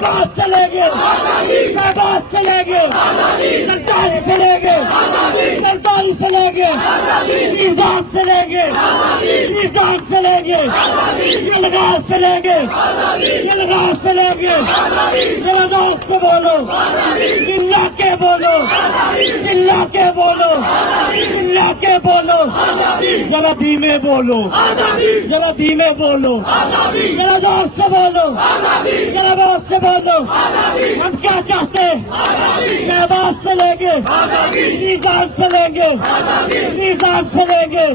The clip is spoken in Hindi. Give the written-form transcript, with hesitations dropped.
शहबाज चलेंगे, शहबाज चलेंगे, सरदारी चलेंगे, सरदारी चलेंगे, निजाम चलेंगे, निजाम चलेंगे, यलगार चलेंगे, यलगार चलेंगे। जरा से बोलो, चिल्ला के बोलो, चिल्ला के बोलो, चिल्ला के बोलो, जरा धीमे बोलो, जरा धीमे बोलो, जरा जोर से बोलो, जरा जोर से बोलो। हम क्या चाहते हैं? शहबाज चलेंगे, निजाम चलेंगे, निजाम चलेंगे।